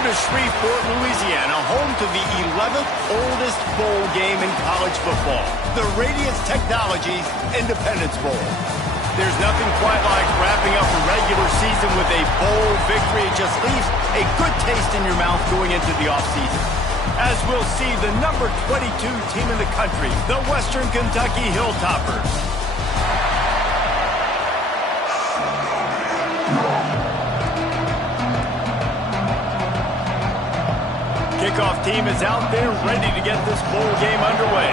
Welcome to Shreveport, Louisiana, home to the 11th oldest bowl game in college football, the Radiance Technologies Independence Bowl. There's nothing quite like wrapping up a regular season with a bowl victory. It just leaves a good taste in your mouth going into the offseason. As we'll see the number 22 team in the country, the Western Kentucky Hilltoppers. Kickoff team is out there ready to get this bowl game underway.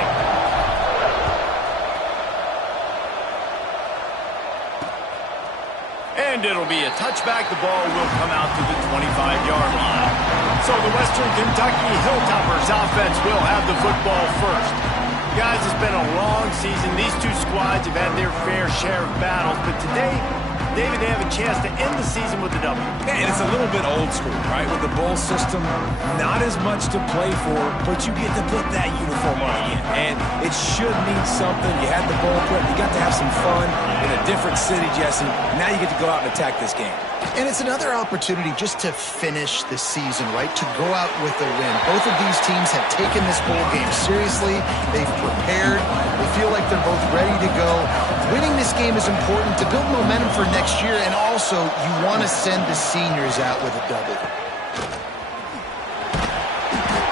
And it'll be a touchback. The ball will come out to the 25-yard line. So the Western Kentucky Hilltoppers offense will have the football first. Guys, it's been a long season. These two squads have had their fair share of battles, but today, David, they have a chance to end the season with a W. And it's a little bit old school, right? With the bowl system, not as much to play for, but you get to put that uniform on again. And it should mean something. You had the bowl prep. You got to have some fun in a different city, Jesse. Now you get to go out and attack this game. And it's another opportunity just to finish the season, right? To go out with a win. Both of these teams have taken this bowl game seriously. They've prepared. They feel like they're both ready to go. Winning this game is important to build momentum for next year, and also you want to send the seniors out with a W.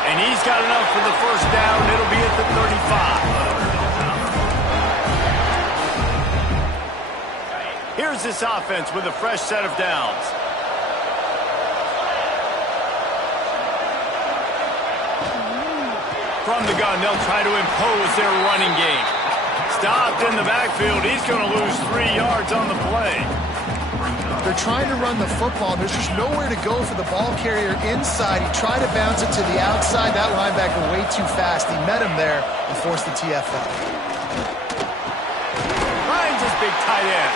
And he's got enough for the first down. It'll be at the 35. Here's this offense with a fresh set of downs. From the gun, they'll try to impose their running game. Stopped in the backfield. He's going to lose 3 yards on the play. They're trying to run the football. There's just nowhere to go for the ball carrier inside. He tried to bounce it to the outside. That linebacker way too fast. He met him there and forced the TFL. Finds his big tight end.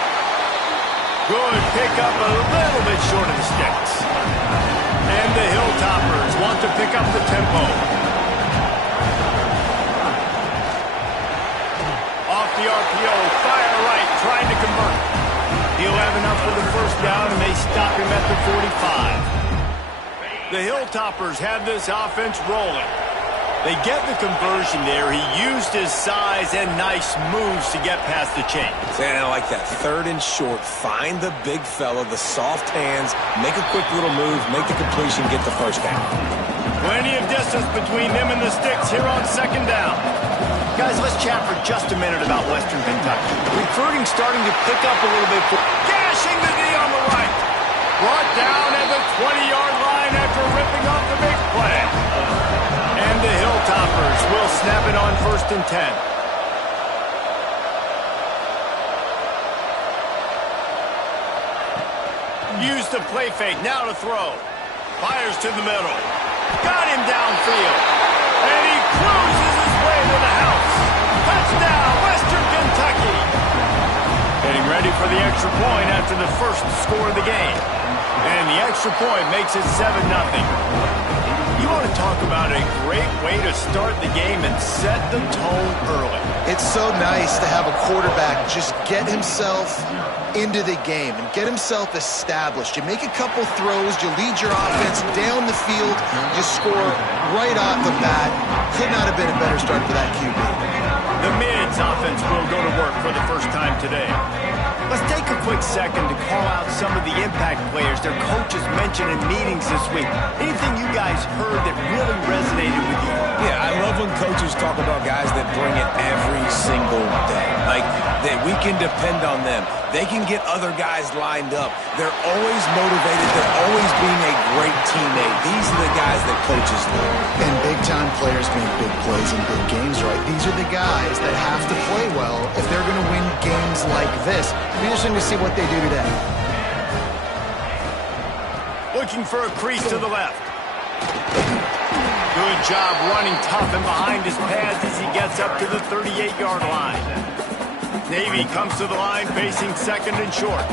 Good pickup, a little bit short of the sticks. And the Hilltoppers want to pick up the tempo. Off the RPO, fire right, trying to convert. He'll have enough for the first down, and they stop him at the 45. The Hilltoppers have this offense rolling. They get the conversion there. He used his size and nice moves to get past the chains. And I like that. 3rd and short. Find the big fella, the soft hands, make a quick little move, make the completion, get the first down. Plenty of distance between them and the sticks here on 2nd down. Guys, let's chat for just a minute about Western Kentucky. Recruiting starting to pick up a little bit. Gashing the knee on the right. Brought down at the 20-yard line after ripping off the big play. And the Hilltoppers will snap it on 1st and 10. Use the play fake, now to throw. Fires to the middle. Got him downfield. And he cruises his way to the house. Touchdown, Western Kentucky. Getting ready for the extra point after the first score of the game. And the extra point makes it 7-0. You want to talk about a great way to start the game and set the tone early. It's so nice to have a quarterback just get himself into the game and get himself established. You make a couple throws, you lead your offense down the field, you score right off the bat. Could not have been a better start for that QB. The Mids offense will go to work for the first time today. Let's take a quick second to call out some of the impact players their coaches mentioned in meetings this week. Anything you guys heard that really resonated with you? Yeah, I love when coaches talk about guys that bring it every single day. Like, that we can depend on them. They can get other guys lined up. They're always motivated. They're always being a great teammate. These are the guys that coaches love. And big-time players make big plays in big games, right? These are the guys that have to play well if they're going to win games like this. It'll be interesting to see what they do today. Looking for a crease to the left. Good job running tough and behind his pads as he gets up to the 38-yard line. Navy comes to the line facing 2nd and short.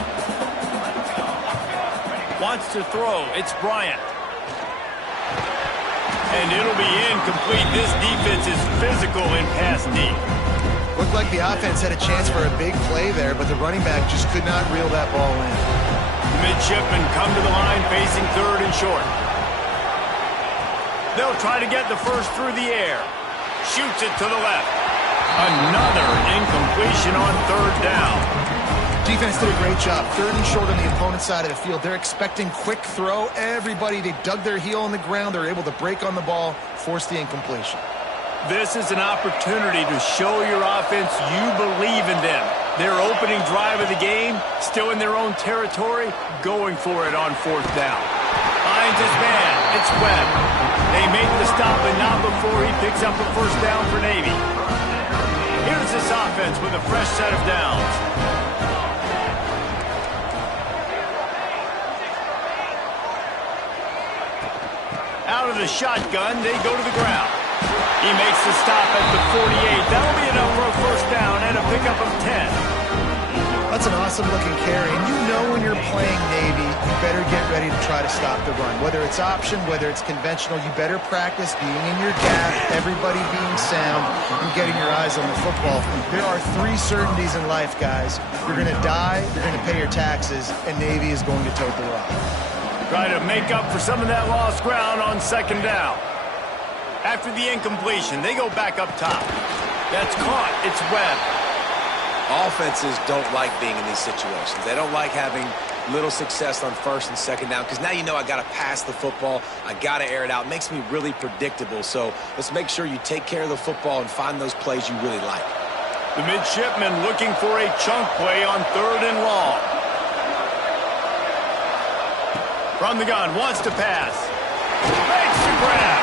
Wants to throw. It's Bryant. And it'll be incomplete. This defense is physical in pass deep. Looked like the offense had a chance for a big play there, but the running back just could not reel that ball in. The midshipmen come to the line facing 3rd and short. They'll try to get the first through the air. Shoots it to the left. Another incompletion on third down. Defense did a great job. Third and short on the opponent's side of the field. They're expecting quick throw. Everybody, they dug their heel on the ground. They're able to break on the ball, force the incompletion. This is an opportunity to show your offense you believe in them. Their opening drive of the game, still in their own territory, going for it on fourth down. Finds his man. It's Webb. They make the stop, but not before he picks up a first down for Navy. Here's this offense with a fresh set of downs. Out of the shotgun, they go to the ground. He makes the stop at the 48. That'll be enough for a first down and a pickup of 10. That's an awesome-looking carry. And you know when you're playing Navy, you better get ready to try to stop the run. Whether it's option, whether it's conventional, you better practice being in your gap, everybody being sound, and getting your eyes on the football. There are three certainties in life, guys. You're going to die, you're going to pay your taxes, and Navy is going to tote the rock. Try to make up for some of that lost ground on second down. After the incompletion, they go back up top. That's caught. It's Webb. Offenses don't like being in these situations. They don't like having little success on first and second down because now you know I got to pass the football. I got to air it out. It makes me really predictable. So let's make sure you take care of the football and find those plays you really like. The midshipman looking for a chunk play on third and long. From the gun, wants to pass. Makes the grab.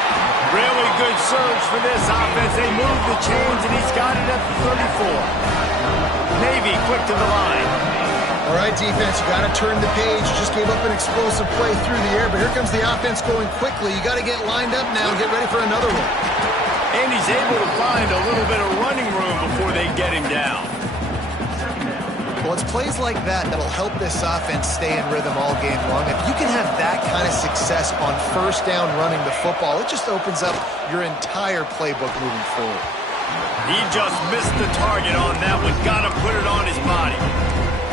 Really good surge for this offense. They move the chains, and he's got it at the 34. Navy quick to the line. All right, defense, you got to turn the page. You just gave up an explosive play through the air, but here comes the offense going quickly. You got to get lined up now and get ready for another one. And he's able to find a little bit of running room before they get him down. Well, it's plays like that that'll help this offense stay in rhythm all game long. If you can have that kind of success on first down running the football, it just opens up your entire playbook moving forward. He just missed the target on that one. Got to put it on his body.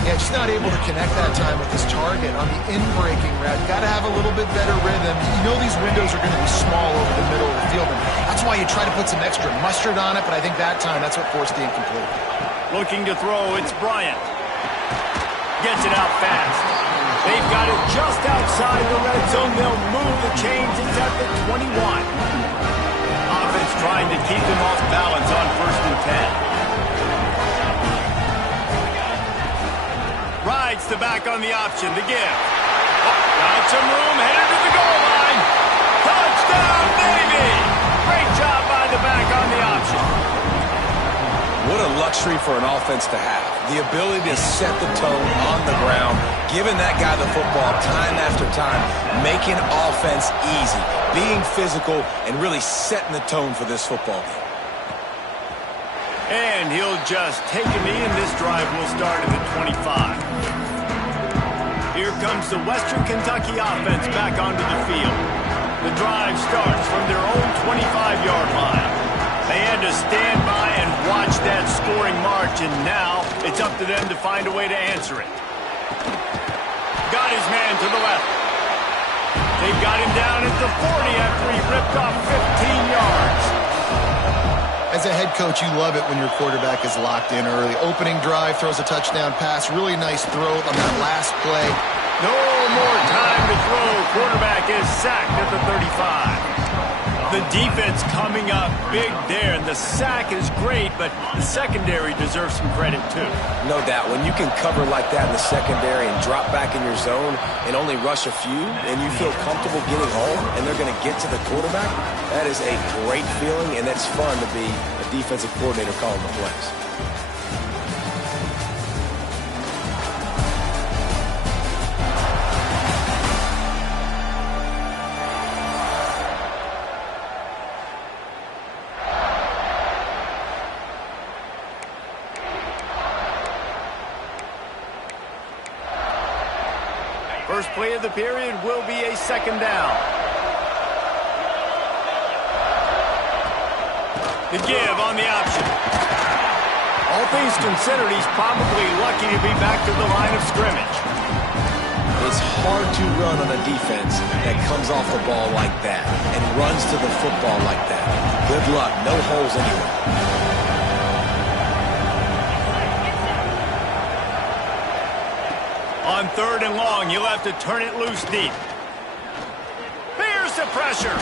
Yeah, just not able to connect that time with his target on the in-breaking route. Got to have a little bit better rhythm. You know these windows are going to be small over the middle of the field, and that's why you try to put some extra mustard on it, but I think that time that's what forced the incomplete. Looking to throw, it's Bryant. Gets it out fast. They've got it just outside the red zone. They'll move the chains. It's at the 21. Offense trying to keep them off balance on first and 10. Rides the back on the option to give. Got some room, headed to the goal line. Touchdown, Navy! Great job by the back on the option. What a luxury for an offense to have. The ability to set the tone on the ground, giving that guy the football time after time, making offense easy, being physical, and really setting the tone for this football game. And he'll just take a knee, and this drive will start at the 25. Here comes the Western Kentucky offense back onto the field. The drive starts from their own 25-yard line. They had to stand by and watch that scoring march, and now it's up to them to find a way to answer it. Got his man to the left. They got him down at the 40 after he ripped off 15 yards. As a head coach, you love it when your quarterback is locked in early. Opening drive, throws a touchdown pass. Really nice throw on that last play. No more time to throw. Quarterback is sacked at the 35. The defense coming up big there, and the sack is great, but the secondary deserves some credit too. No doubt. When you can cover like that in the secondary and drop back in your zone and only rush a few, and you feel comfortable getting home, and they're going to get to the quarterback, that is a great feeling, and it's fun to be a defensive coordinator calling the plays. First play of the period will be a second down. The give on the option. All things considered, he's probably lucky to be back to the line of scrimmage. It's hard to run on a defense that comes off the ball like that and runs to the football like that. Good luck. No holes anywhere. On 3rd and long, you'll have to turn it loose deep. Here's the pressure.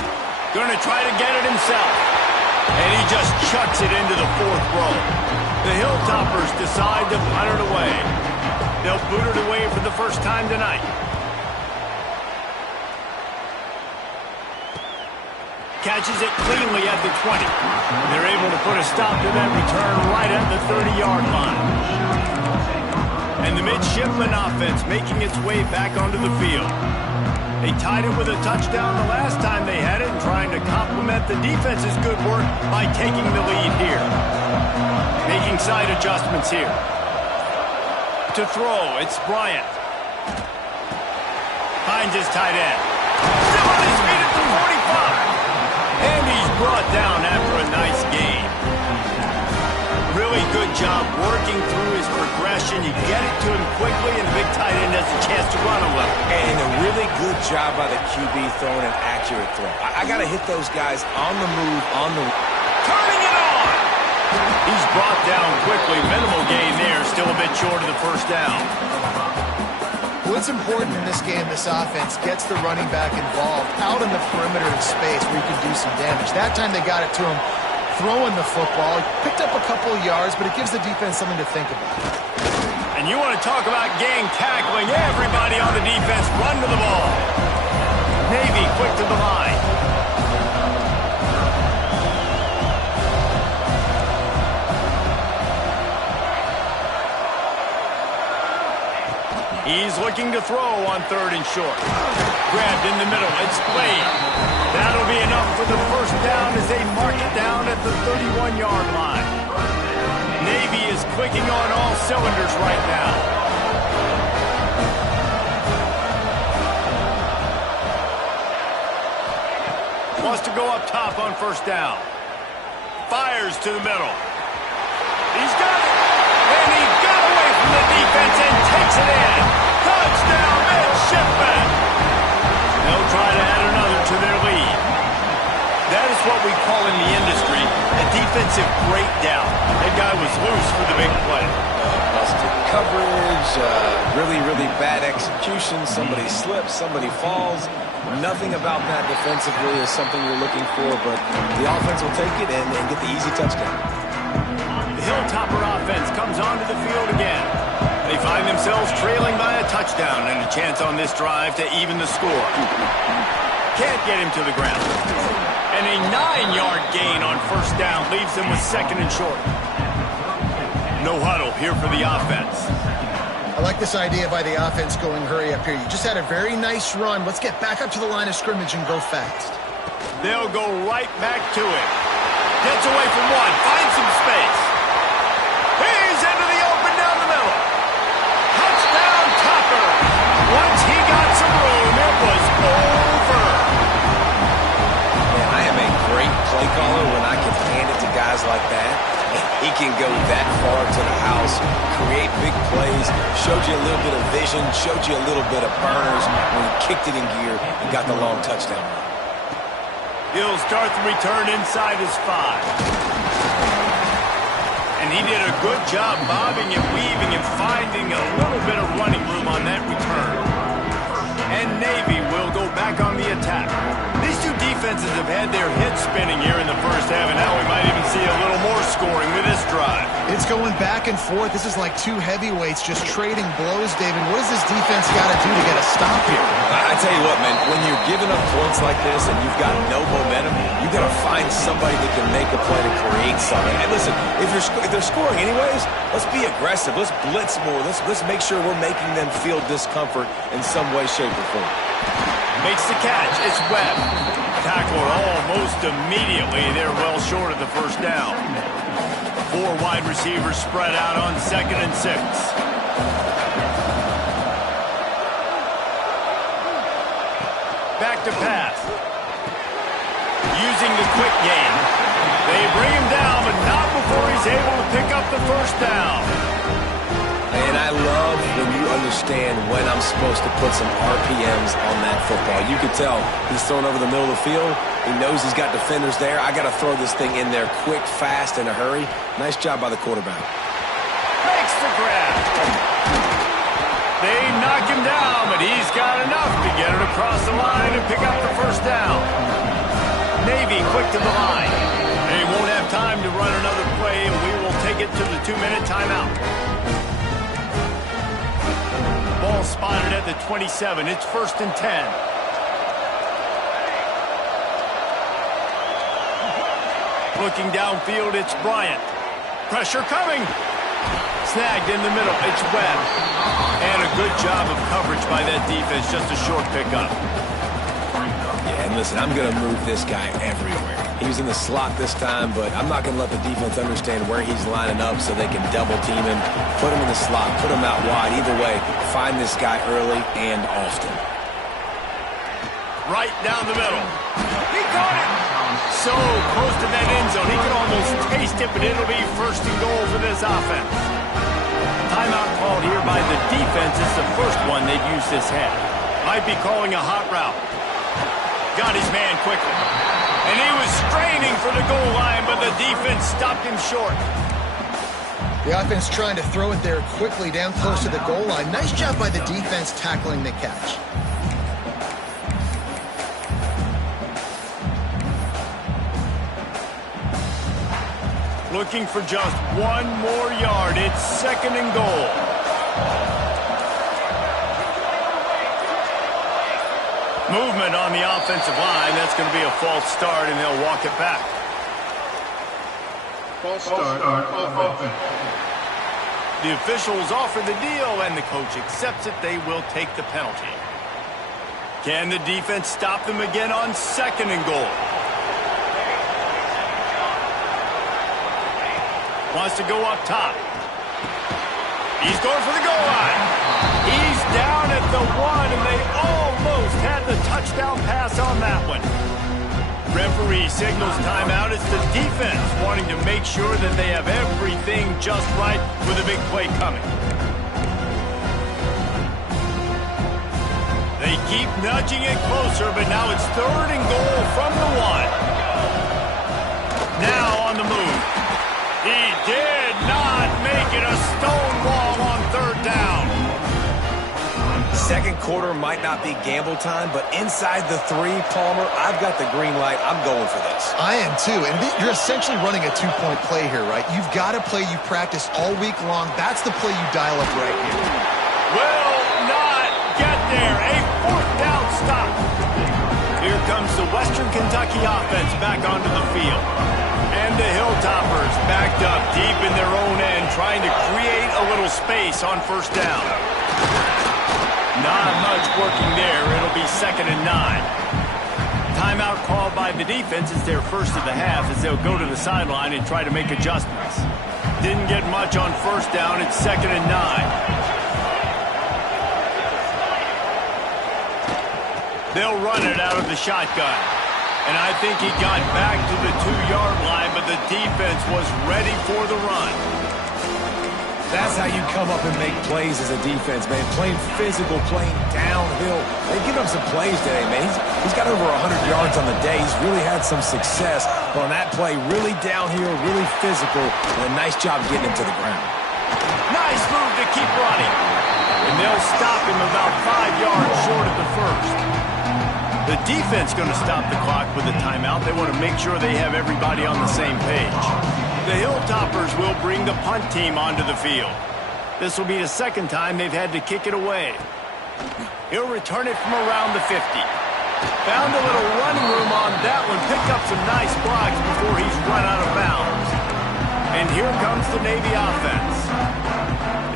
Going to try to get it himself. And he just chucks it into the 4th row. The Hilltoppers decide to punt it away. They'll boot it away for the first time tonight. Catches it cleanly at the 20. They're able to put a stop to that return right at the 30-yard line. And the midshipman offense making its way back onto the field. They tied it with a touchdown the last time they had it and trying to complement the defense's good work by taking the lead here. Making side adjustments here. To throw, it's Bryant. Finds his tight end. Still on his feet at the 45. And he's brought down after a nice game. Really good job working through his progression. You get it to him quickly, and the big tight end has a chance to run a little. And a really good job by the QB throwing an accurate throw. I got to hit those guys on the move, on the... Turning it on! He's brought down quickly. Minimal gain there. Still a bit short of the first down. What's important in this game, this offense gets the running back involved out in the perimeter of space where you can do some damage. That time they got it to him throwing the football. He picked up a couple of yards, but it gives the defense something to think about. And you want to talk about gang tackling. Everybody on the defense run to the ball. Navy quick to the line. He's looking to throw on 3rd and short. Grabbed in the middle. It's played. That'll be enough for the first down as they mark it down at the 31-yard line. Navy is clicking on all cylinders right now. Wants to go up top on 1st down. Fires to the middle. He's got it. And he got away from the defense and takes it in. Touchdown, midshipman. They'll try to add another to their lead. That is what we call in the industry a defensive breakdown. That guy was loose for the big play. Busted coverage, really bad execution. Somebody slips, somebody falls. Nothing about that defensively is something you're looking for, but the offense will take it and get the easy touchdown. The Hilltopper offense comes onto the field again. They find themselves trailing by a touchdown and a chance on this drive to even the score. Can't get him to the ground. And a 9-yard gain on 1st down leaves them with 2nd and short. No huddle here for the offense. I like this idea by the offense going hurry up here. You just had a very nice run. Let's get back up to the line of scrimmage and go fast. They'll go right back to it. Gets away from one. Finds some space. He's into the open down the middle. Touchdown, Topper. Once he got some room, it was over. Man, I am a great play caller when I can hand it to guys like that. He can go that far to the house, create big plays, showed you a little bit of vision, showed you a little bit of burners when he kicked it in gear and got the long touchdown. He'll start the return inside his 5. And he did a good job bobbing and weaving and finding a little bit of running room on that return. And Navy will go back on the attack. These two defenses have had their heads spinning here in the first half, and now we might even see a little more scoring with this drive. It's going back and forth. This is like two heavyweights just trading blows, David. What does this defense got to do to get a stop here? I tell you what, man, when you're giving up points like this and you've got no momentum, you got to find somebody that can make a play to create something. And listen, if they're scoring anyways, let's be aggressive. Let's blitz more. Let's make sure we're making them feel discomfort in some way, shape, or form. Makes the catch. It's Webb. Tackled almost immediately. They're well short of the first down. 4 wide receivers spread out on 2nd and 6. Back to pass. Using the quick game. They bring him down, but not before he's able to pick up the first down. And I love when you understand when I'm supposed to put some RPMs on that football. You could tell he's throwing over the middle of the field. He knows he's got defenders there. I got to throw this thing in there quick, fast, in a hurry. Nice job by the quarterback. Makes the grab. They knock him down, but he's got enough to get it across the line and pick up the first down. Navy quick to the line. They won't have time to run another play, and we will take it to the 2-minute timeout. Ball spotted at the 27. It's 1st and 10. Looking downfield, it's Bryant. Pressure coming. Snagged in the middle. It's Webb. And a good job of coverage by that defense. Just a short pickup. Yeah, and listen, I'm going to move this guy everywhere. He was in the slot this time, but I'm not going to let the defense understand where he's lining up so they can double team him, put him in the slot, put him out wide. Either way, find this guy early and often. Right down the middle. He caught it. So close to that end zone. He can almost taste it, but it'll be 1st and goal for this offense. Timeout called here by the defense. It's the first one they've used this half. Might be calling a hot route. Got his man quickly. And he was straining for the goal line, but the defense stopped him short. The offense trying to throw it there quickly down close to the goal line. Nice job by the defense tackling the catch. Looking for just one more yard. It's 2nd and goal. Movement on the offensive line. That's going to be a false start, and they'll walk it back. False start on offense. The officials offer the deal, and the coach accepts it. They will take the penalty. Can the defense stop them again on 2nd and goal? Wants to go up top. He's going for the goal line. He's down at the 1, and they almost had the touchdown pass on that one. Referee signals timeout. It's the defense wanting to make sure that they have everything just right with a big play coming. They keep nudging it closer, but now it's 3rd and goal from the 1. Now on the move. He did not make it. A stone wall on 3rd down. Second quarter might not be gamble time, but inside the 3, Palmer, I've got the green light. I'm going for this. I am too, and you're essentially running a 2-point play here, right? You've got a play you practice all week long. That's the play you dial up right here. Will not get there. A 4th down stop. Here comes the Western Kentucky offense back onto the field. And the Hilltoppers backed up deep in their own end, trying to create a little space on 1st down. Not much working there. It'll be 2nd and 9. Timeout called by the defense. It's their first of the half as they'll go to the sideline and try to make adjustments. Didn't get much on 1st down. It's 2nd and 9. They'll run it out of the shotgun. And I think he got back to the 2-yard line, but the defense was ready for the run. That's how you come up and make plays as a defense, man. Playing physical, playing downhill. They've given up some plays today, man. He's got over 100 yards on the day. He's really had some success on that play. Really downhill, really physical, and a nice job getting him to the ground. Nice move to keep running. And they'll stop him about 5 yards short of the 1st. The defense going to stop the clock with a timeout. They want to make sure they have everybody on the same page. The Hilltoppers will bring the punt team onto the field. This will be the 2nd time they've had to kick it away. He'll return it from around the 50. Found a little running room on that one. Picked up some nice blocks before he's run out of bounds. And here comes the Navy offense.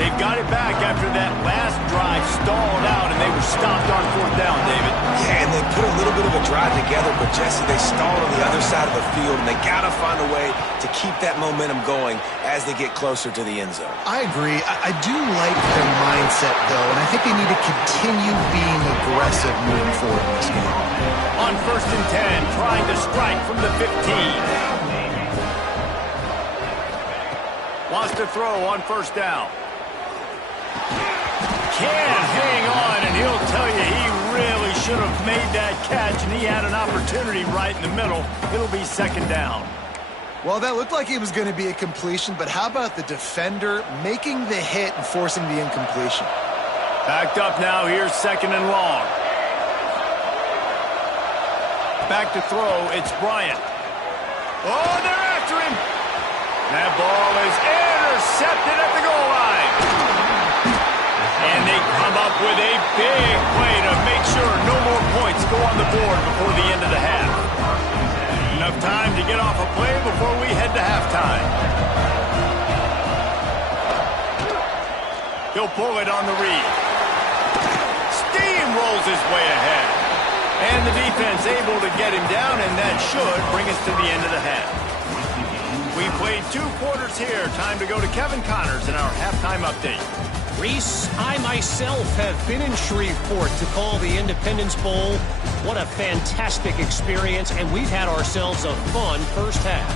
They've got it back after that last drive stalled out, and they were stopped on 4th down, David. Yeah, and they put a little bit of a drive together, but Jesse, they stalled on the other side of the field, and they got to find a way to keep that momentum going as they get closer to the end zone. I agree. I do like their mindset, though, and I think they need to continue being aggressive moving forward in this game. On 1st and 10, trying to strike from the 15. Wants to throw on 1st down. can hang on, and he'll tell you he really should have made that catch, and he had an opportunity right in the middle. It'll be second down. Well, that looked like it was going to be a completion, but how about the defender making the hit and forcing the incompletion? Backed up now, here's second and long. Back to throw, it's Bryant. Oh, they're after him. That ball is intercepted at the goal line. And they come up with a big play to make sure no more points go on the board before the end of the half. Enough time to get off a play before we head to halftime. He'll pull it on the read. Steamrolls his way ahead. And the defense able to get him down, and that should bring us to the end of the half. We played 2 quarters here. Time to go to Kevin Connors in our halftime update. Reese, I myself have been in Shreveport to call the Independence Bowl. What a fantastic experience, and we've had ourselves a fun first half.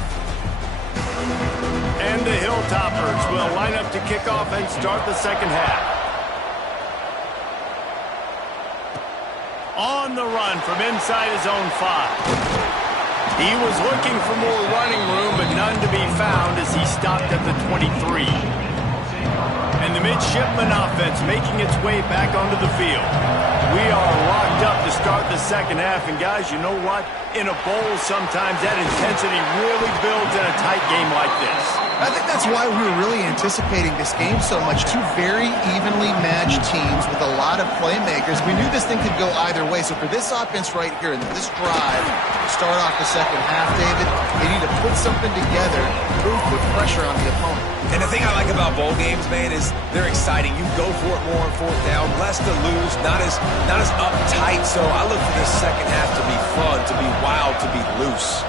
And the Hilltoppers will line up to kick off and start the second half. On the run from inside his own 5. He was looking for more running room, but none to be found as he stopped at the 23. And the midshipman offense making its way back onto the field. We are locked up to start the second half, and guys, you know what? In a bowl, sometimes that intensity really builds in a tight game like this. I think that's why we were really anticipating this game so much. 2 very evenly matched teams with a lot of playmakers. We knew this thing could go either way. So for this offense right here, and this drive, to start off the second half, David, they need to put something together, really put pressure on the opponent. And the thing I like about bowl games, man, is they're exciting. You go for it more on 4th down, less to lose, not as uptight. So I look for this second half to be fun, to be wild, to be loose.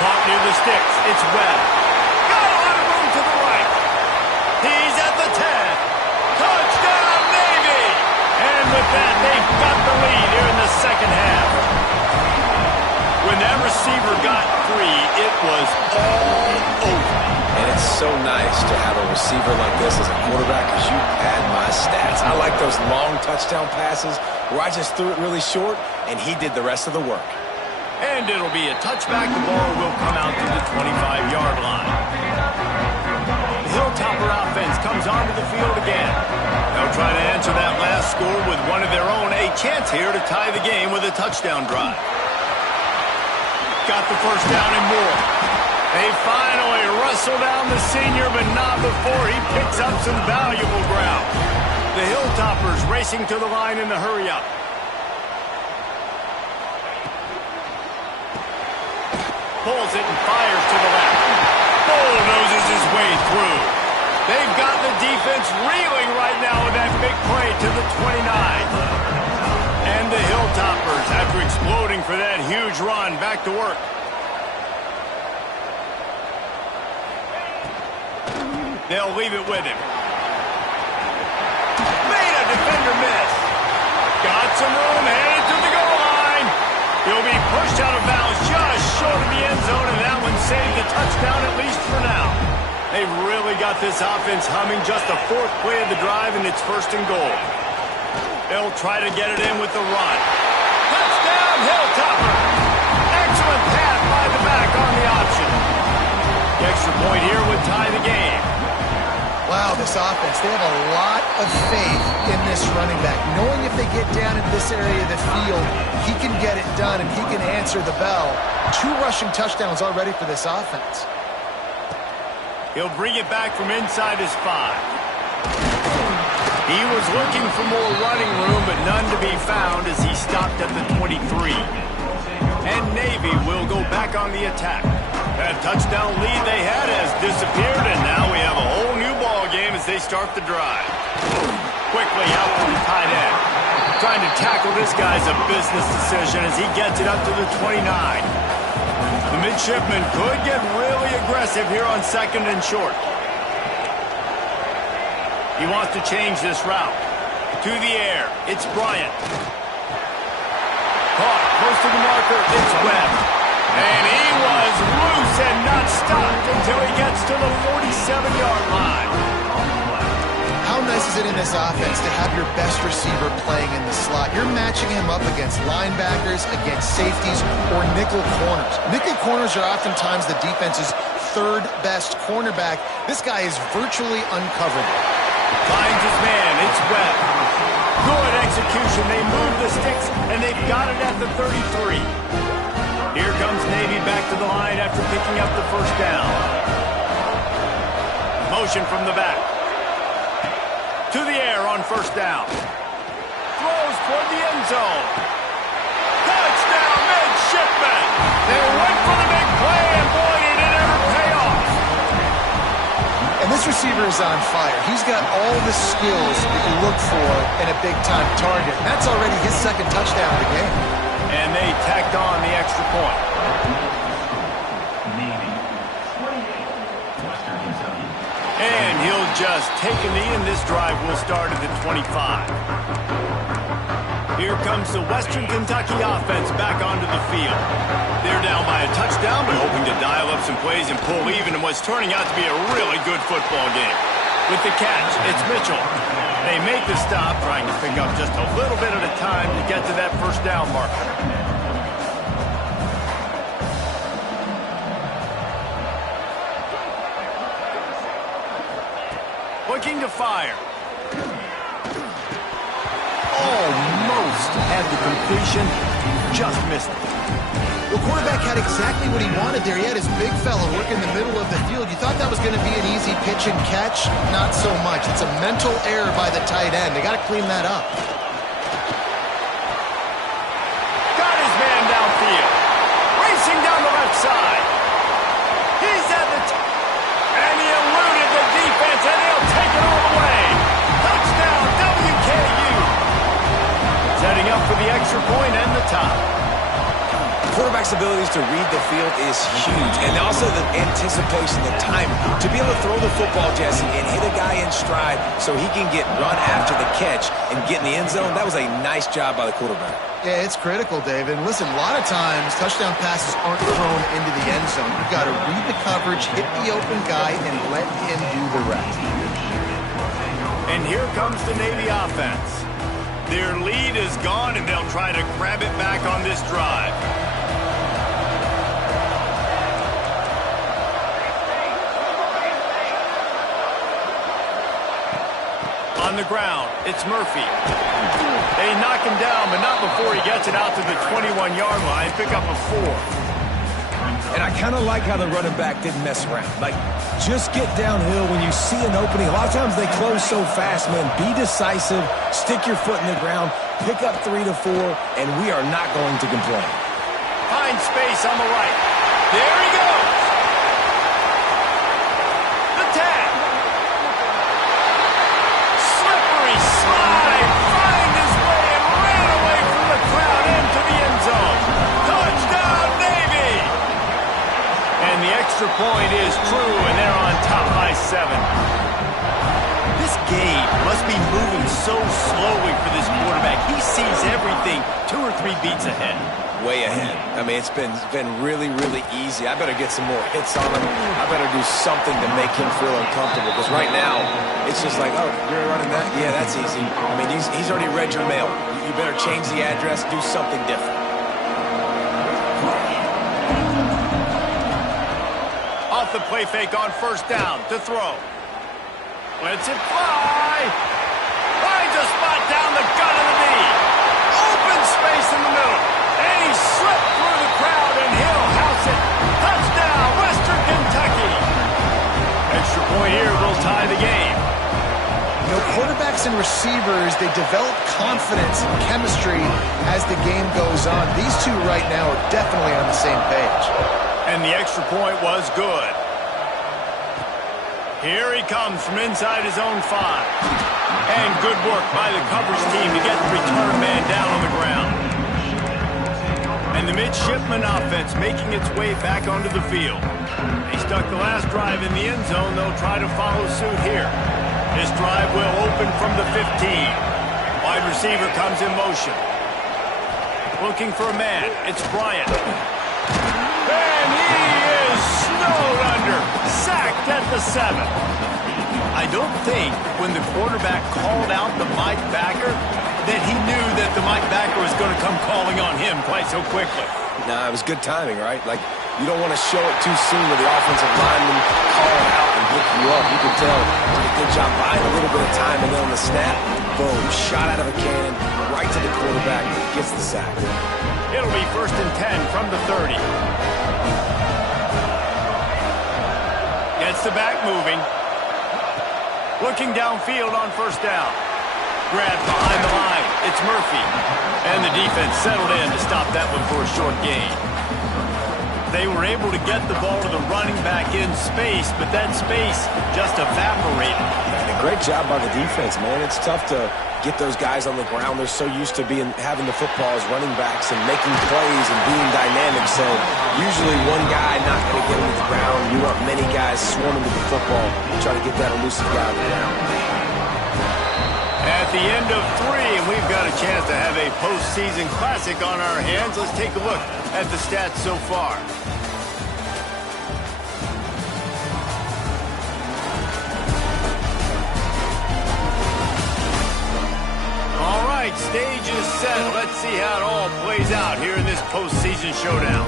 Caught near the sticks. It's Webb. Got a lot of room to the right. He's at the 10. Touchdown, Navy! And with that, they've got the lead here in the second half. When that receiver got free, it was all over. And it's so nice to have a receiver like this as a quarterback because you pad my stats. I like those long touchdown passes where I just threw it really short and he did the rest of the work. And it'll be a touchback. The ball will come out to the 25-yard line. The Hilltopper offense comes onto the field again. They'll try to answer that last score with one of their own. A chance here to tie the game with a touchdown drive. Got the first down and more. They finally wrestle down the senior, but not before he picks up some valuable ground. The Hilltoppers racing to the line in the hurry-up. Pulls it and fires to the left. Bulldozes his way through. They've got the defense reeling right now with that big play to the 29. And the Hilltoppers, after exploding for that huge run, back to work. They'll leave it with him. Made a defender miss. Got some room, headed to the goal line. He'll be pushed out of bounds just short of the end zone, and that one saved the touchdown, at least for now. They've really got this offense humming. Just the 4th play of the drive, and it's 1st and goal. They'll try to get it in with the run. Touchdown, Hilltopper. Excellent pass by the back on the option. The extra point here would tie the game. Wow, this offense, they have a lot of faith in this running back. Knowing if they get down in this area of the field, he can get it done and he can answer the bell. 2 rushing touchdowns already for this offense. He'll bring it back from inside his 5. He was looking for more running room, but none to be found as he stopped at the 23. And Navy will go back on the attack. That touchdown lead they had has disappeared, and now we have a whole new ball game as they start the drive. Quickly out to the tight end. Trying to tackle this guy's a business decision as he gets it up to the 29. The midshipman could get really aggressive here on 2nd and short. He wants to change this route. To the air, it's Bryant. Caught close to the marker, it's Webb. And he was loose and not stopped until he gets to the 47-yard line. emphasizes it in this offense to have your best receiver playing in the slot. You're matching him up against linebackers, against safeties, or nickel corners. Nickel corners are oftentimes the defense's third best cornerback. This guy is virtually uncoverable. Finds his man. It's Webb. Good execution. They move the sticks, and they've got it at the 33. Here comes Navy back to the line after picking up the first down. Motion from the back. To the air on first down. Throws toward the end zone. Touchdown, midshipman. They went for the big play, and boy, did it ever pay off. And this receiver is on fire. He's got all the skills that you look for in a big-time target. And that's already his second touchdown of the game. And they tacked on the extra point. And he'll just take a knee, and this drive will start at the 25. Here comes the Western Kentucky offense back onto the field. They're down by a touchdown, but hoping to dial up some plays and pull even in what's turning out to be a really good football game. With the catch, it's Mitchell. They make the stop, trying to pick up just a little bit at a time to get to that first down marker. Looking to fire. Almost had the completion, just missed it. The quarterback had exactly what he wanted there. He had his big fella work in the middle of the field. You thought that was going to be an easy pitch and catch? Not so much. It's a mental error by the tight end. They got to clean that up. Got his man downfield. Racing down the left side. He's at the top. And he eluded the defense, and he'll take it all the way. Touchdown, WKU. Setting up for the extra point and the top. Quarterback's abilities to read the field is huge, and also the anticipation, the timing. To be able to throw the football, Jesse, and hit a guy in stride so he can get run after the catch and get in the end zone, that was a nice job by the quarterback. Yeah, it's critical, David. And listen, a lot of times, touchdown passes aren't thrown into the end zone. You've got to read the coverage, hit the open guy, and let him do the rest. And here comes the Navy offense. Their lead is gone, and they'll try to grab it back on this drive. On the ground, it's Murphy. They knock him down, but not before he gets it out to the 21-yard line. Pick up a 4. And I kind of like how the running back didn't mess around. Like, just get downhill when you see an opening. A lot of times they close so fast, man. Be decisive, stick your foot in the ground, pick up 3 to 4, and we are not going to complain. Finds space on the right. There he goes. The tag. Slippery slide. Find his way and ran away from the crowd into the end zone. Touchdown, Navy. And the extra point is true, and they're on top by 7. This game must be moving so slowly for this quarterback. He sees everything 2 or 3 beats ahead. Way ahead. I mean, it's been really, really easy. I better get some more hits on him. I better do something to make him feel uncomfortable, because right now, it's just like, oh, you're running that? Yeah, that's easy. I mean, he's already read your mail. You better change the address, do something different. Off the play fake on first down to throw. Lets it fly. Finds a spot down the gut of the knee. Open space in the middle. And he slipped through the crowd, and he'll house it. Touchdown, Western Kentucky. Extra point here will tie the game. You know, quarterbacks and receivers, they develop confidence and chemistry as the game goes on. These two right now are definitely on the same page. And the extra point was good. Here he comes from inside his own 5. And good work by the coverage team to get the return man down on the ground. And the midshipman offense making its way back onto the field. They stuck the last drive in the end zone. They'll try to follow suit here. This drive will open from the 15. Wide receiver comes in motion. Looking for a man. It's Bryant. And he is snowed under. Sacked at the 7. I don't think when the quarterback called out the Mike backer that he knew that the Mike backer was going to come calling on him quite so quickly. Nah, it was good timing, right? Like, you don't want to show it too soon to the offensive lineman, call it out and pick you up. You can tell he did a good job buying a little bit of time, and then on the snap, boom, shot out of a cannon, right to the quarterback, gets the sack. It'll be 1st and 10 from the 30. Gets the back moving. Looking downfield on 1st down. Grab behind the line. It's Murphy. And the defense settled in to stop that one for a short gain. They were able to get the ball to the running back in space, but that space just evaporated. And a great job by the defense, man. It's tough to get those guys on the ground. They're so used to having the football as running backs and making plays and being dynamic. So usually one guy not going to get him to the ground. You want many guys swarming to the football, trying to get that elusive guy on the ground. At the end of 3, and we've got a chance to have a postseason classic on our hands. Let's take a look at the stats so far. All right, stage is set. Let's see how it all plays out here in this postseason showdown.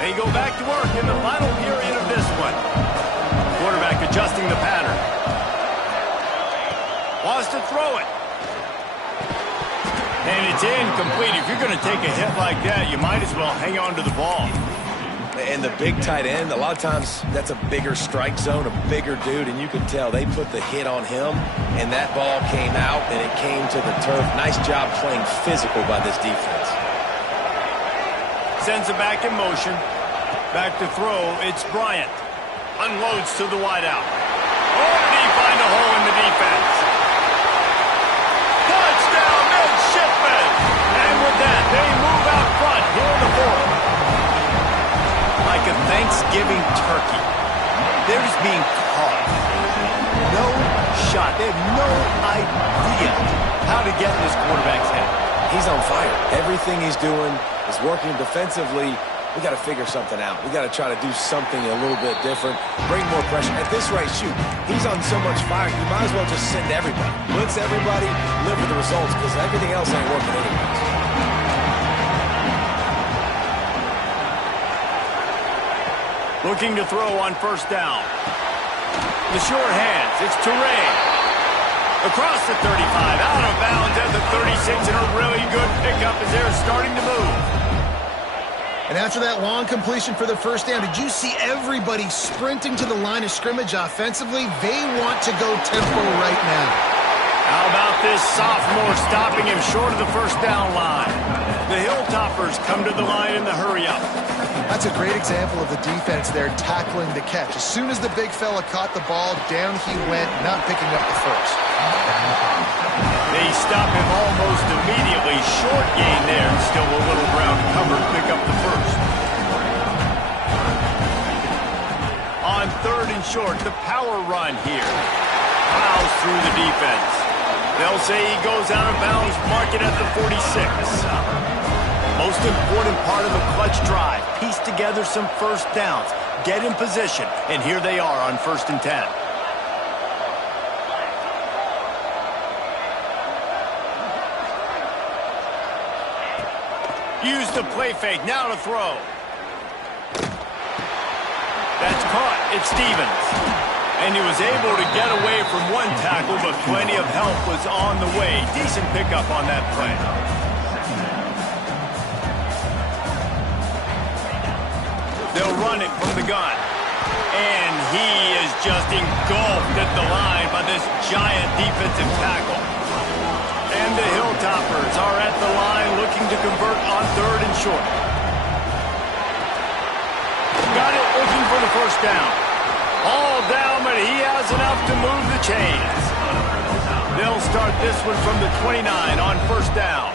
They go back to work in the final period of this one. Quarterback adjusting the pattern. Wants to throw it. And it's incomplete. If you're going to take a hit like that, you might as well hang on to the ball. And the big tight end, a lot of times that's a bigger strike zone, a bigger dude, and you can tell they put the hit on him, and that ball came out, and it came to the turf. Nice job playing physical by this defense. Sends it back in motion. Back to throw. It's Bryant. Unloads to the wideout. Oh, did he find a hole in the defense? Touchdown, midshipmen! And with that, they move out front here in the 4th. Like a Thanksgiving turkey. They're just being caught. No shot. They have no idea how to get in this quarterback's head. He's on fire. Everything he's doing is working defensively. We got to figure something out. We got to try to do something a little bit different. Bring more pressure. At this rate, shoot, he's on so much fire, you might as well just send everybody. Blitz everybody, live with the results, because everything else ain't working anyways. Looking to throw on 1st down. The short hands. It's Toure. Across the 35, out of bounds at the 36, and a really good pickup as they're starting to move. And after that long completion for the 1st down, did you see everybody sprinting to the line of scrimmage offensively? They want to go tempo right now. How about this sophomore stopping him short of the 1st down line? The Hilltoppers come to the line in the hurry-up. That's a great example of the defense there tackling the catch. As soon as the big fella caught the ball, down he went, not picking up the first. They stop him almost immediately. Short gain there. Still a little ground cover to pick up the first. On 3rd and short, the power run here. Plows through the defense. They'll say he goes out of bounds, mark it at the 46. Most important part of the clutch drive. Piece together some 1st downs. Get in position. And here they are on 1st and 10. Use the play fake. Now to throw. That's caught. It's Stevens. And he was able to get away from one tackle, but plenty of help was on the way. Decent pickup on that play. They'll run it from the gun. And he is just engulfed at the line by this giant defensive tackle. And the Hilltoppers are at the line looking to convert on 3rd and short. Got it, looking for the 1st down. All down, but he has enough to move the chains. They'll start this one from the 29 on 1st down.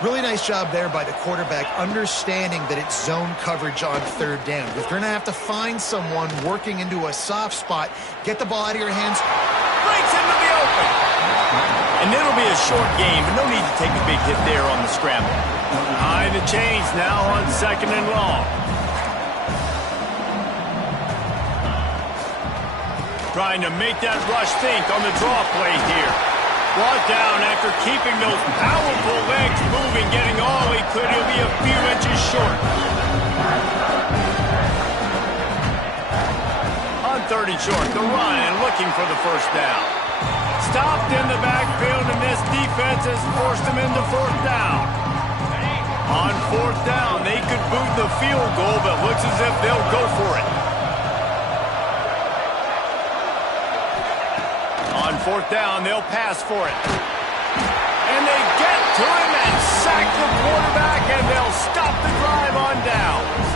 Really nice job there by the quarterback, understanding that it's zone coverage on 3rd down. If you're going to have to find someone working into a soft spot, get the ball out of your hands. Breaks into the open. And it'll be a short game, but no need to take a big hit there on the scramble. High the chains now on 2nd and long. Trying to make that rush think on the draw play here. Brought down after keeping those powerful legs moving, getting all he could. He'll be a few inches short. On 30 short, the Ryan looking for the first down. Stopped in the backfield, and this defense has forced him into fourth down. On fourth down, they could boot the field goal, but looks as if they'll go for it. On fourth down, they'll pass for it. And they get to him and sack the quarterback, and they'll stop the drive on downs.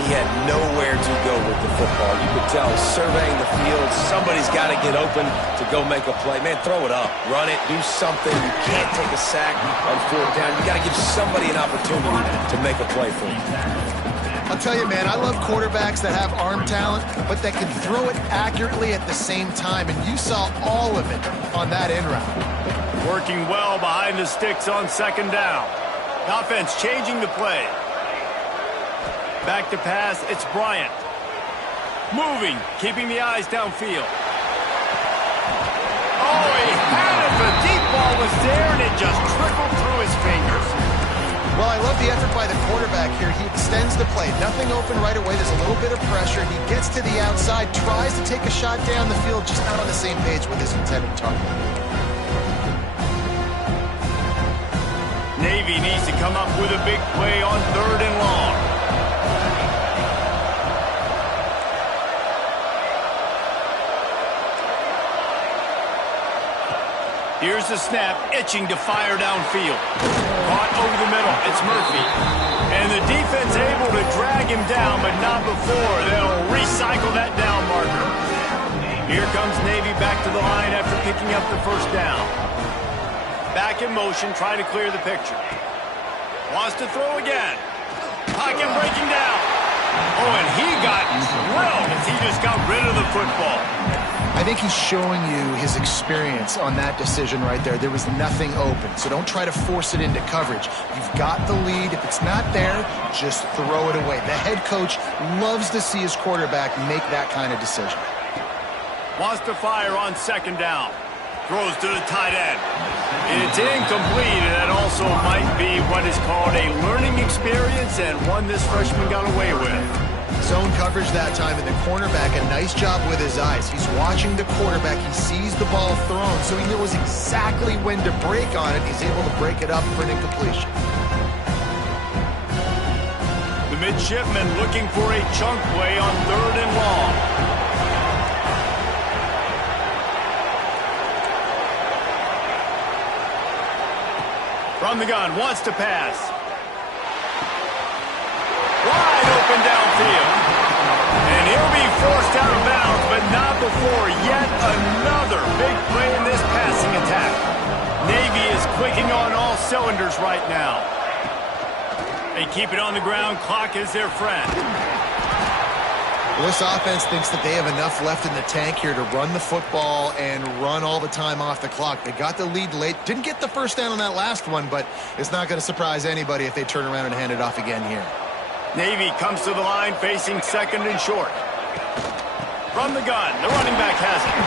He had nowhere to go with the football. You could tell, surveying the field, somebody's got to get open to go make a play. Man, throw it up. Run it. Do something. You can't take a sack on fourth down. You got to give somebody an opportunity to make a play for you. I'll tell you, man, I love quarterbacks that have arm talent, but that can throw it accurately at the same time, and you saw all of it on that end route. Working well behind the sticks on second down. Offense changing the play. Back to pass, it's Bryant. Moving, keeping the eyes downfield. Oh, he had it. The deep ball was there, and it just trickled through his fingers. Well, I love the effort by the quarterback here. He extends the play. Nothing open right away. There's a little bit of pressure. He gets to the outside, tries to take a shot down the field, just not on the same page with his intended target. Navy needs to come up with a big play on third and long. Here's the snap, itching to fire downfield. Caught over the middle, it's Murphy. And the defense able to drag him down, but not before. They'll recycle that down marker. Here comes Navy back to the line after picking up the first down. Back in motion, trying to clear the picture. Wants to throw again. Pocket breaking down. Oh, and he got drilled as he just got rid of the football. I think he's showing you his experience on that decision right there. There was nothing open, so don't try to force it into coverage. You've got the lead. If it's not there, just throw it away. The head coach loves to see his quarterback make that kind of decision. Wants to fire on second down. Throws to the tight end. It's incomplete, and that also might be what is called a learning experience, and one this freshman got away with. Zone coverage that time, and the cornerback, a nice job with his eyes. He's watching the quarterback. He sees the ball thrown, so he knows exactly when to break on it. He's able to break it up for an incompletion. The midshipman looking for a chunk play on third and long. From the gun, wants to pass. Wide open downfield. And he'll be forced out of bounds, but not before yet another big play in this passing attack. Navy is clicking on all cylinders right now. They keep it on the ground. Clock is their friend. Well, this offense thinks that they have enough left in the tank here to run the football and run all the time off the clock. They got the lead late. Didn't get the first down on that last one, but it's not going to surprise anybody if they turn around and hand it off again here. Navy comes to the line facing second and short. From the gun, the running back has it.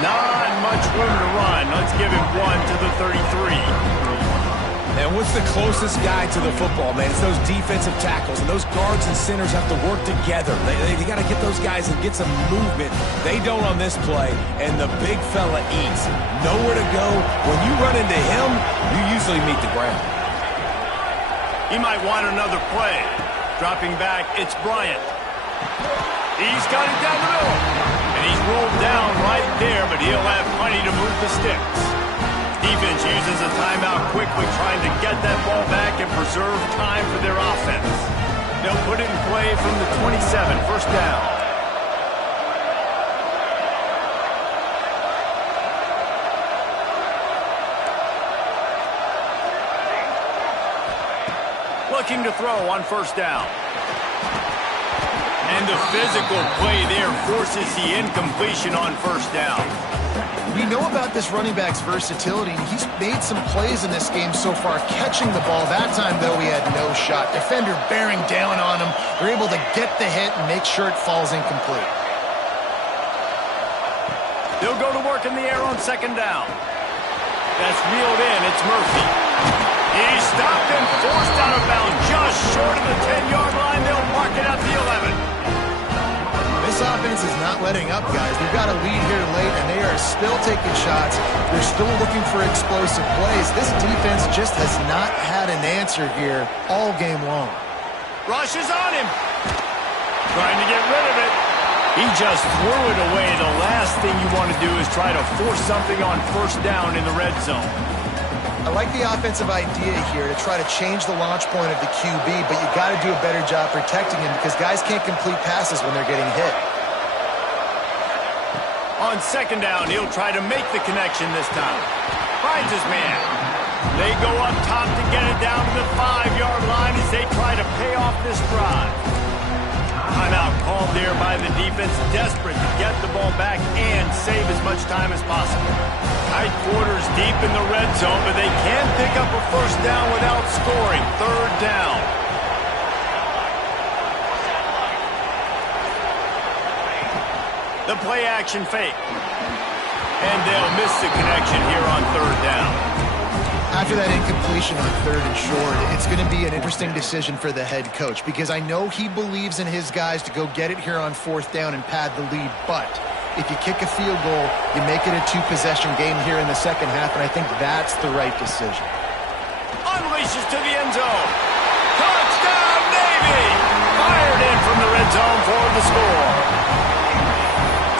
Not much room to run. Let's give him one to the 33. And what's the closest guy to the football, man? It's those defensive tackles, and those guards and centers have to work together. They got to get those guys and get some movement. They don't on this play, and the big fella eats. Nowhere to go. When you run into him, you usually meet the ground. He might want another play. Dropping back, it's Bryant. He's got it down the middle. And he's rolled down right there, but he'll have plenty to move the sticks. Defense uses a timeout quickly, trying to get that ball back and preserve time for their offense. They'll put it in play from the 27, first down. Looking to throw on first down. And the physical play there forces the incompletion on first down. We know about this running back's versatility, and he's made some plays in this game so far, catching the ball. That time, though, he had no shot. Defender bearing down on him. They're able to get the hit and make sure it falls incomplete. They'll go to work in the air on second down. That's reeled in. It's Murphy. He stopped and forced out of bounds just short of the 10-yard line. They'll mark it at the 11. This offense is not letting up, guys. They've got a lead here late, and they are still taking shots. They're still looking for explosive plays. This defense just has not had an answer here all game long. Rush is on him. Trying to get rid of it. He just threw it away. The last thing you want to do is try to force something on first down in the red zone. I like the offensive idea here to try to change the launch point of the QB, but you got to do a better job protecting him because guys can't complete passes when they're getting hit. On second down, he'll try to make the connection this time. Finds his man. They go up top to get it down to the 5-yard line as they try to pay off this drive. Timeout called there by the defense, desperate to get the ball back and save as much time as possible. Tight quarters deep in the red zone, but they can't pick up a first down without scoring. Third down. The play action fake. And they'll miss the connection here on third down. After that incompletion on third and short, it's going to be an interesting decision for the head coach because I know he believes in his guys to go get it here on fourth down and pad the lead, but if you kick a field goal, you make it a two-possession game here in the second half, and I think that's the right decision. Unleashes to the end zone. Touchdown, Navy! Fired in from the red zone for the score.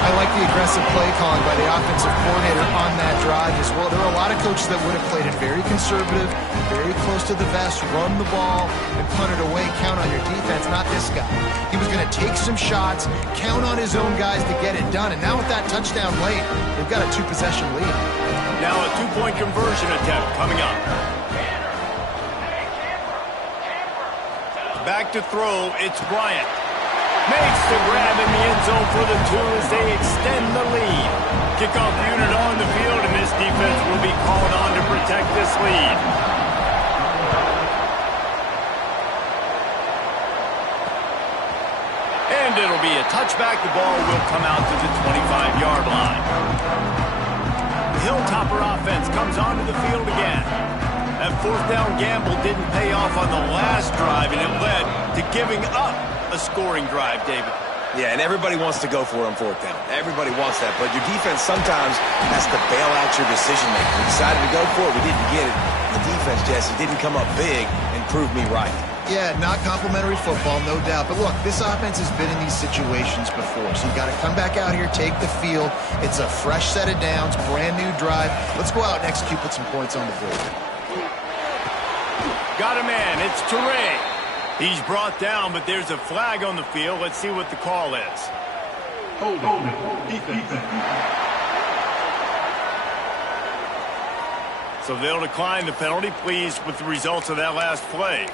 I like the aggressive play calling by the offensive coordinator on that drive as well. There are a lot of coaches that would have played it very conservative, very close to the vest, run the ball, and punt it away, count on your defense. Not this guy. He was going to take some shots, count on his own guys to get it done, and now with that touchdown late, they've got a two-possession lead. Now a two-point conversion attempt coming up. Back to throw, it's Bryant. Makes the grab in the end zone for the two as they extend the lead. Kickoff unit on the field, and this defense will be called on to protect this lead. And it'll be a touchback. The ball will come out to the 25-yard line. The Hilltopper offense comes onto the field again. That fourth down gamble didn't pay off on the last drive, and it led to giving up a scoring drive, David. Yeah, and everybody wants to go for it on fourth down. Everybody wants that, but your defense sometimes has to bail out your decision-making. We decided to go for it. We didn't get it. The defense, Jesse, didn't come up big and prove me right. Yeah, not complimentary football, no doubt. But look, this offense has been in these situations before, so you got to come back out here, take the field. It's a fresh set of downs, brand new drive. Let's go out and execute, put some points on the board. Got a man. It's Teray. He's brought down, but there's a flag on the field. Let's see what the call is. Hold it. Defense. So they'll decline the penalty. Pleased with the results of that last play.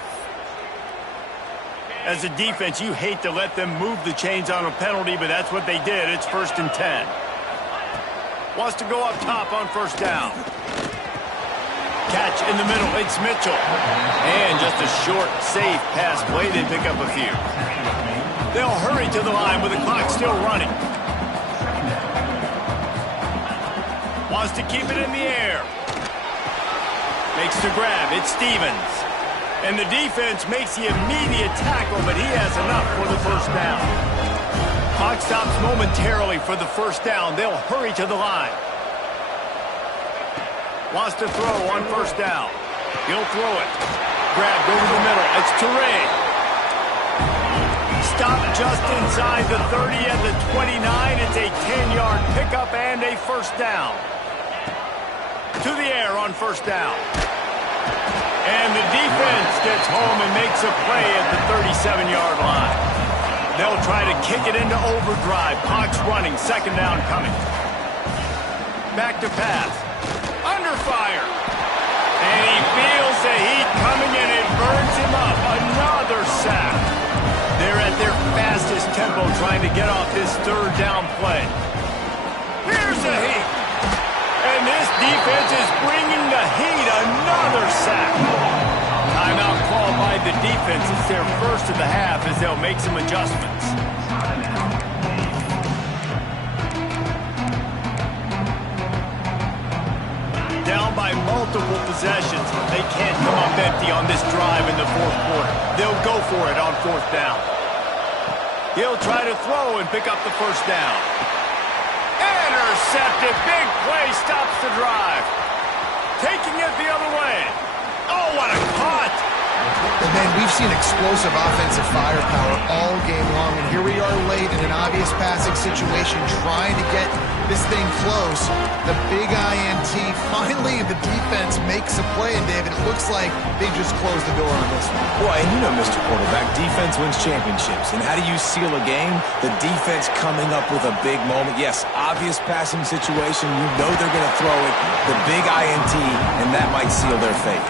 As a defense, you hate to let them move the chains on a penalty, but that's what they did. It's 1st and 10. Wants to go up top on first down. Catch in the middle, it's Mitchell. And just a short, safe pass play, they pick up a few. They'll hurry to the line with the clock still running. Wants to keep it in the air. Makes the grab, it's Stevens. And the defense makes the immediate tackle, but he has enough for the first down. Clock stops momentarily for the first down. They'll hurry to the line. Wants to throw on first down. He'll throw it. Grab over the middle. It's Teray. Stop just inside the 30 at the 29. It's a 10-yard pickup and a first down. To the air on first down. And the defense gets home and makes a play at the 37-yard line. They'll try to kick it into overdrive. Clock's running. Second down coming. Back to pass. Under fire. And he feels the heat coming and it burns him up. Another sack. They're at their fastest tempo trying to get off this third down play. Here's the heat. And this defense is bringing the heat. Another sack. Timeout called by the defense. It's their first of the half as they'll make some adjustments. down by multiple possessions. They can't come up empty on this drive in the fourth quarter. They'll go for it on fourth down. He'll try to throw and pick up the first down. Intercepted. Big play stops the drive. Taking it the other way. Oh, what a punt. And then we've seen explosive offensive firepower all game long, and here we are late in an obvious passing situation trying to get this thing close. The big INT, finally the defense makes a play, and David, it looks like they just closed the door on this one. Well, and you know, Mr. Quarterback, defense wins championships. And how do you seal a game? The defense coming up with a big moment. Yes, obvious passing situation. You know they're going to throw it. The big INT, and that might seal their fate.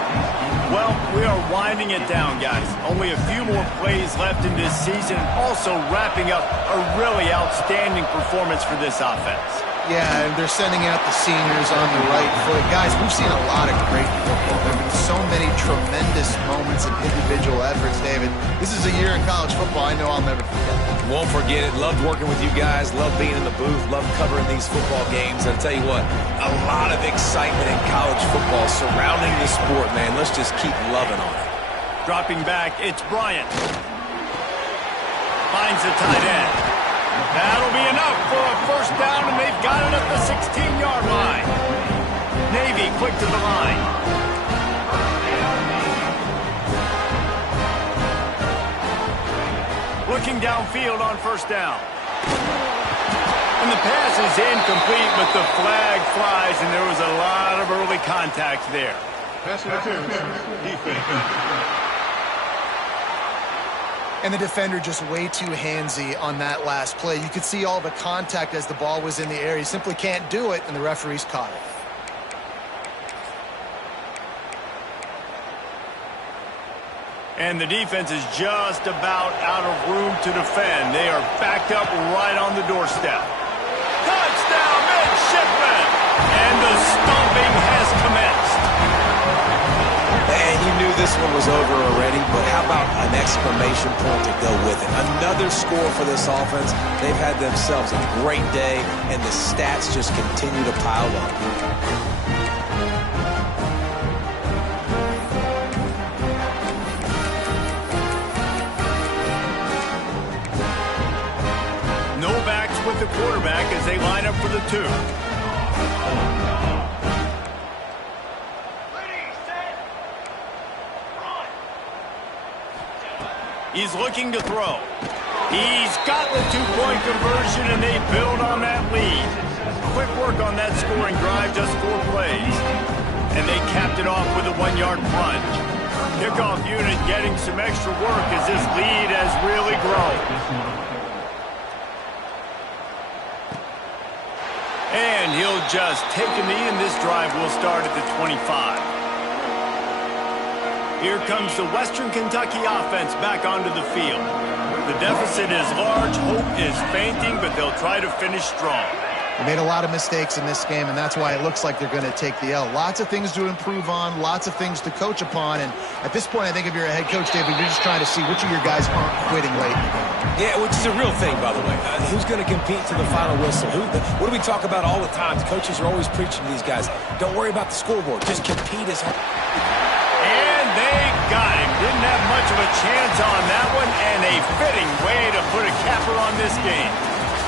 Well, we are winding it down, guys. Only a few more plays left in this season, and also wrapping up a really outstanding performance for this offense. Yeah, and they're sending out the seniors on the right foot. Guys, we've seen a lot of great football. There have been so many tremendous moments and individual efforts, David. This is a year in college football I know I'll never forget. Won't forget it. Loved working with you guys. Loved being in the booth. Loved covering these football games. I'll tell you what, a lot of excitement in college football surrounding the sport, man. Let's just keep loving on it. Dropping back, it's Bryant. Finds the tight end. That'll be enough for a first down, and they've got it at the 16-yard line. Navy quick to the line. Looking downfield on first down. And the pass is incomplete, but the flag flies, and there was a lot of early contact there. Pass interference. Defense. And the defender just way too handsy on that last play. You could see all the contact as the ball was in the air. He simply can't do it, and the referees caught it. And the defense is just about out of room to defend. They are backed up right on the doorstep. Touchdown, midshipmen! And the stomping has commenced. And you knew this one was over already, but how about an exclamation point to go with it? Another score for this offense. They've had themselves a great day, and the stats just continue to pile up. No backs with the quarterback as they line up for the two. He's looking to throw. He's got the two-point conversion, and they build on that lead. Quick work on that scoring drive, just 4 plays. And they capped it off with a 1-yard plunge. Kickoff unit getting some extra work as this lead has really grown. And he'll just take a knee, and this drive will start at the 25. Here comes the Western Kentucky offense back onto the field. The deficit is large, hope is fainting, but they'll try to finish strong. They made a lot of mistakes in this game, and that's why it looks like they're going to take the L. Lots of things to improve on, lots of things to coach upon, and at this point, I think if you're a head coach, David, you're just trying to see which of your guys aren't quitting late in the game. Yeah, which is a real thing, by the way. Who's going to compete to the final whistle? What do we talk about all the time? The coaches are always preaching to these guys. Don't worry about the scoreboard. Just compete as hard. And they got him. Didn't have much of a chance on that one, and a fitting way to put a capper on this game.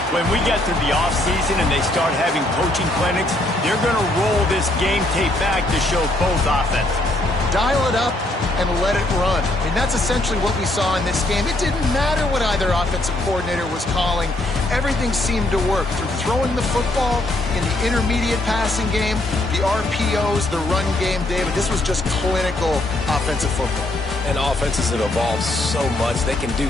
When we get to the offseason and they start having coaching clinics, they're going to roll this game tape back to show both offenses. Dial it up and let it run. I mean, that's essentially what we saw in this game. It didn't matter what either offensive coordinator was calling. Everything seemed to work through throwing the football in the intermediate passing game, the RPOs, the run game, David. This was just clinical offensive football. And offenses have evolved so much. They can do